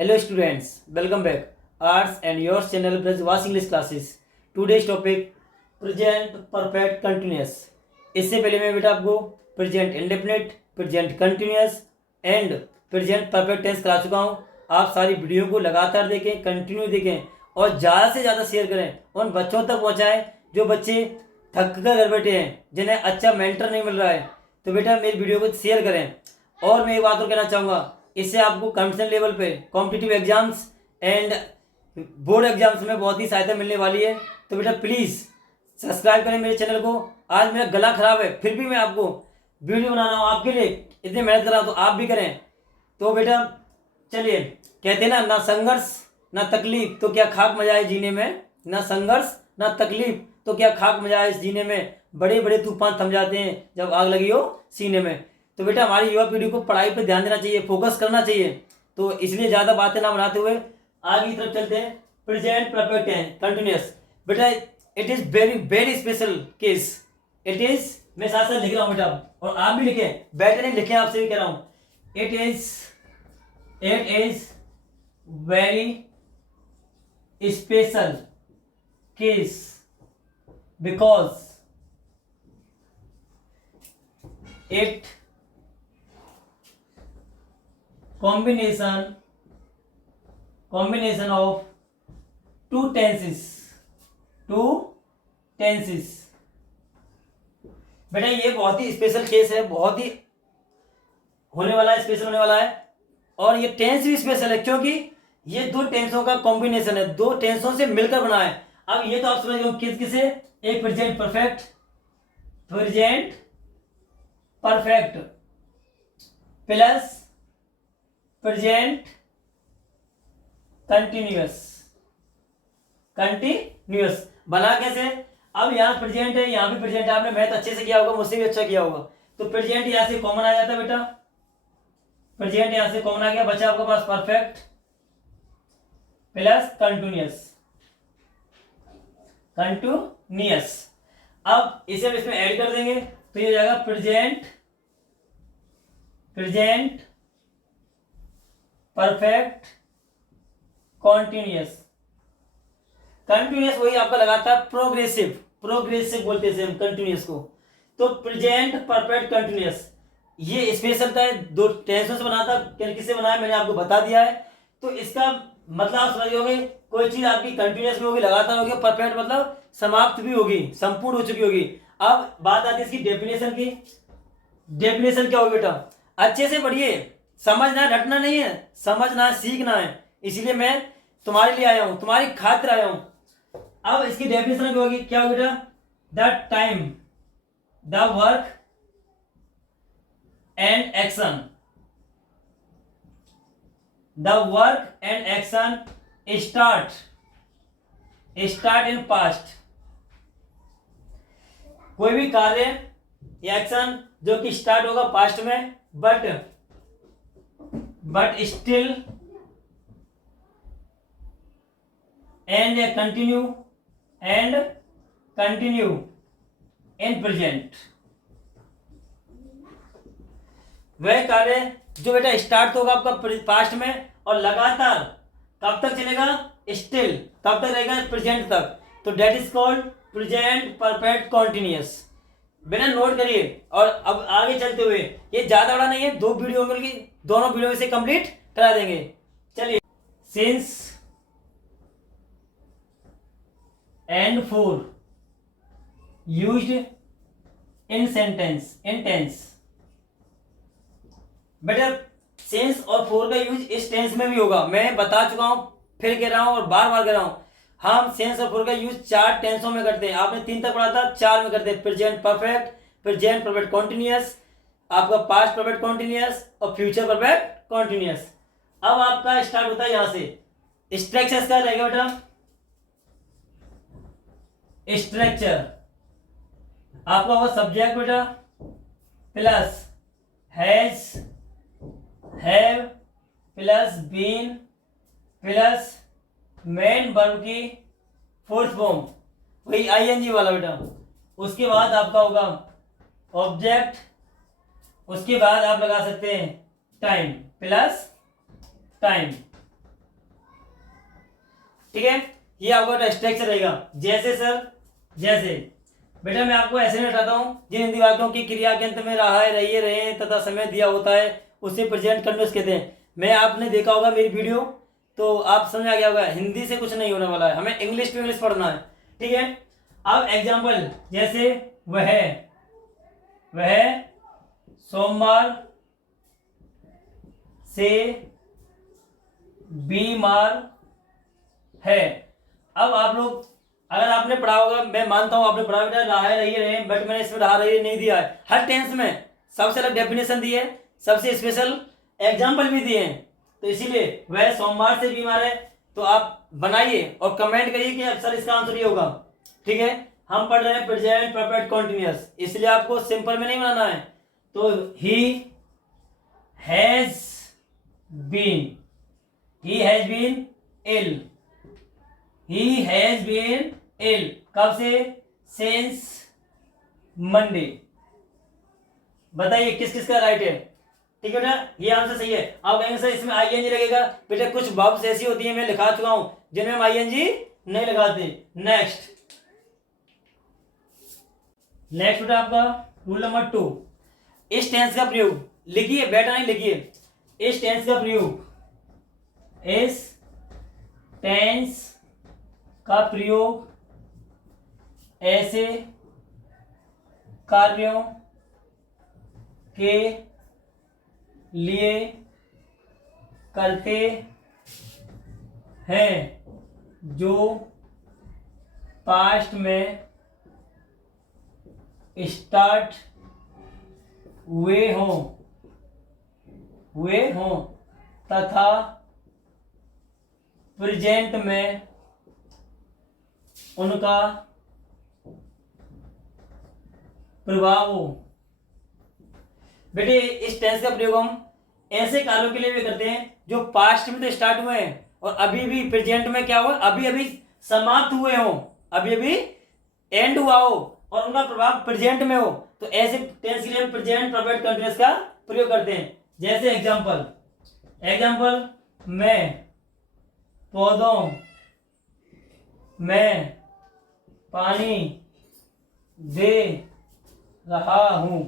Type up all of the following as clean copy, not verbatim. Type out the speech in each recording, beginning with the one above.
Hello students, welcome back. Arts and your channel Brajwas English classes. Today's topic present perfect continuous. इससे पहले मैं बेटा आपको present indefinite, present continuous and present perfect tense करा चुका हूँ. आप सारी वीडियो को लगातार देखें, कंटिन्यू देखें और ज़्यादा से ज़्यादा शेयर करें. उन बच्चों तक पहुँचाएं जो बच्चे थक कर घर बैठे हैं, जिन्हें अच्छा मेंटर नहीं मिल रहा है. तो बेटा मेरी वीडियो को शेयर करें. और मैं एक बात और कहना चाहूँगा, इससे आपको कंपटीशन लेवल पे competitive exams and board exams में बहुत ही सहायता मिलने वाली है. तो बेटा प्लीज़ सब्सक्राइब करें मेरे चैनल को. आज मेरा गला खराब है, फिर भी मैं आपको वीडियो बना रहा हूँ आपके लिए. इतनी मेहनत कर रहा हूँ तो आप भी करें. तो बेटा चलिए, कहते हैं ना संघर्ष ना तकलीफ तो क्या खाक मजा है जीने में. ना संघर्ष ना तकलीफ तो क्या खाक मजा है जीने में. बड़े बड़े तूफान थम जाते हैं जब आग लगी हो सीने में. तो बेटा हमारी युवा पीढ़ी को पढ़ाई पर ध्यान देना चाहिए, फोकस करना चाहिए. तो इसलिए ज़्यादा बातें ना बनाते हुए आगे की तरफ चलते हैं. प्रेजेंट परफेक्ट है कंटिन्यूअस. बेटा it is very very special case. It is, मैं साथ साथ लिख रहा हूँ बेटा और आप भी लिखें, बैठे नहीं लिखें, आपसे भी कह रहा हूँ. It is very special case because it combination of two tenses. बेटा ये बहुत ही स्पेशल केस है, बहुत ही होने वाला है, स्पेशल होने वाला है. और ये टेंस भी स्पेशल है क्योंकि ये दो टेंसों का कॉम्बिनेशन है, दो टेंसों से मिलकर बना है. अब ये तो आप समझ गए किस किसे. एक present perfect plus present continuous बना कैसे. अब यहाँ प्रेजेंट है, यहाँ भी प्रेजेंट है. आपने मैथ अच्छे से किया होगा, मुझसे भी अच्छा किया होगा. तो प्रेजेंट यहाँ से कॉमन आ जाता है बेटा. प्रेजेंट यहाँ से कॉमन आ गया, बचा आपके पास परफेक्ट प्लस कंटिन्यूअस. अब इसे हम इसमें ऐड कर देंगे तो ये हो जाएगा प्रेजेंट परफेक्ट कॉन्टिन्यूअस. कंटिन्यूअस वही आपका लगातार प्रोग्रेसिव बोलते हैं हम कंटिन्यूअस को. तो प्रेजेंट परफेक्ट कंटिन्यूअस ये स्पेशलता है, दो टेंसों से बना था. किससे बना है मैंने आपको बता दिया है. तो इसका मतलब आप समझ गए, कोई चीज आपकी कंटिन्यूअस में होगी, लगातार होगी. परफेक्ट मतलब समाप्त भी होगी, संपूर्ण हो चुकी होगी. अब बात आती है इसकी डेफिनेशन की. डेफिनेशन क्या होगी बेटा, अच्छे से पढ़िए. समझना है, रटना नहीं है, समझना है, सीखना है. इसलिए मैं तुम्हारे लिए आया हूं, तुम्हारी खातिर आया हूं. अब इसकी डेफिनेशन क्या होगी, क्या होगी बेटा. The time the work and action. The work and action start in past. कोई भी कार्य या एक्शन जो कि स्टार्ट होगा पास्ट में, but still and continue in present. वह कार्य जो बेटा स्टार्ट होगा आपका पास्ट में और लगातार कब तक चलेगा, स्टिल तब तक रहेगा, प्रेजेंट तक. तो that is called present perfect continuous. बिना नोट करिए. और अब आगे चलते हुए, ये ज्यादा बड़ा नहीं है, दो वीडियो होंगी, दोनों वीडियो से कंप्लीट करा देंगे. चलिए, since and for used in tense. बेटा सेंस और फोर का यूज इस टेंस में भी होगा. मैं बता चुका हूं, फिर कह रहा हूं और बार बार कह रहा हूं. हम सेंस और फोर का यूज चार टेंसों में करते हैं. आपने 3 तक पढ़ा था, 4 में करते हैं. प्रेजेंट परफेक्ट कॉन्टिन्यूअस, आपका पास्ट परफेक्ट कॉन्टिन्यूअस और फ्यूचर परफेक्ट कॉन्टिन्यूअस. अब आपका स्टार्ट होता है यहां से. स्ट्रक्चर क्या रहेगा बेटा, स्ट्रक्चर आपका होगा सब्जेक्ट बेटा plus has have plus been plus main verb की फोर्थ फॉर्म, वही आईएनजी वाला बेटा. उसके बाद आपका होगा ऑब्जेक्ट, उसके बाद आप लगा सकते हैं टाइम प्लस टाइम, ठीक है, ये आपका स्ट्रक्चर रहेगा। जैसे सर, जैसे बेटा मैं आपको ऐसे में बताता हूँ, जिन हिंदी वाक्यों की क्रिया के अंत में रहा है, रहिए, रहे तथा समय दिया होता है उसे प्रेजेंट कंटिन्यूअस कहते हैं। मैं आपने देखा होगा मेरी वीडियो, तो आप समझ आ गया होगा हिंदी से कुछ नहीं होने वाला है, हमें इंग्लिश टू इंग्लिश पढ़ना है। ठीक है, अब एग्जाम्पल, जैसे वह सोमवार से बीमार है। अब आप लोग, अगर आपने पढ़ा होगा, मैं मानता हूं आपने पढ़ा बेटा, रहा है, रही रहे, बट मैंने इसमें रहा रही नहीं दिया है। हर टेंस में सबसे अलग डेफिनेशन दी है, सबसे स्पेशल एग्जाम्पल भी दिए हैं। तो इसीलिए वह सोमवार से बीमार है, तो आप बनाइए और कमेंट करिए कि सर इसका आंसर ये होगा। ठीक है, हम पढ़ रहे हैं प्रेजेंट परफेक्ट कंटीन्यूअस, इसलिए आपको सिंपल में नहीं बनाना है। तो he has been ill, he has been ill, कब से? Since Monday. बताइए किस किस का राइट है? ठीक है बेटा, ये आंसर सही है। आप कहेंगे सर इसमें आईएनजी लगेगा, बेटा कुछ वर्ब्स ऐसी होती है, मैं लिखा चुका हूं जिनमें हम आईएनजी नहीं लगाते। नेक्स्ट बेटा आपका रूल नंबर 2, इस टेंस का प्रयोग लिखिए, बेटा नहीं लिखिए, इस टेंस का प्रयोग, इस टेंस का प्रयोग ऐसे कार्यों के लिए करते हैं जो पास्ट में स्टार्ट हुए हों तथा प्रेजेंट में उनका प्रभाव हो। बेटे इस टेंस का प्रयोग हम ऐसे कार्यों के लिए भी करते हैं जो पास्ट में तो स्टार्ट हुए हैं और अभी भी प्रेजेंट में क्या हुआ, अभी अभी समाप्त हुए हो, अभी अभी एंड हुआ हो और उनका प्रभाव प्रेजेंट में हो। तो ऐसे टेंस के लिए हम प्रेजेंट परफेक्ट कंटीन्यूअस का प्रयोग करते हैं। जैसे एग्जाम्पल, मैं पौधों में पानी दे रहा हूं।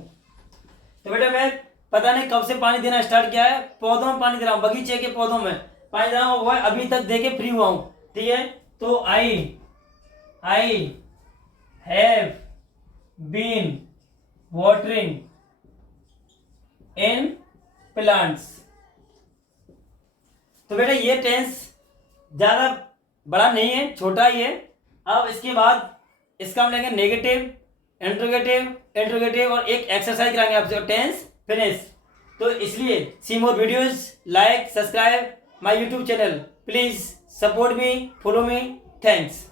तो बेटा मैं पता नहीं कब से पानी देना स्टार्ट किया है, पौधों में पानी दे रहा हूं, बगीचे के पौधों में पानी दे रहा हूं, वह अभी तक दे के फ्री हुआ हूं। ठीक है, तो I have been watering in plants. तो बेटा ये टेंस ज्यादा बड़ा नहीं है, छोटा ही है। अब इसके बाद इसका हम लेंगे नेगेटिव, इंट्रोगेटिव और एक एक्सरसाइज कराएंगे आपसे, टेंस फिनिश। तो इसलिए see more videos, like, subscribe my YouTube channel, please support me, follow me, thanks.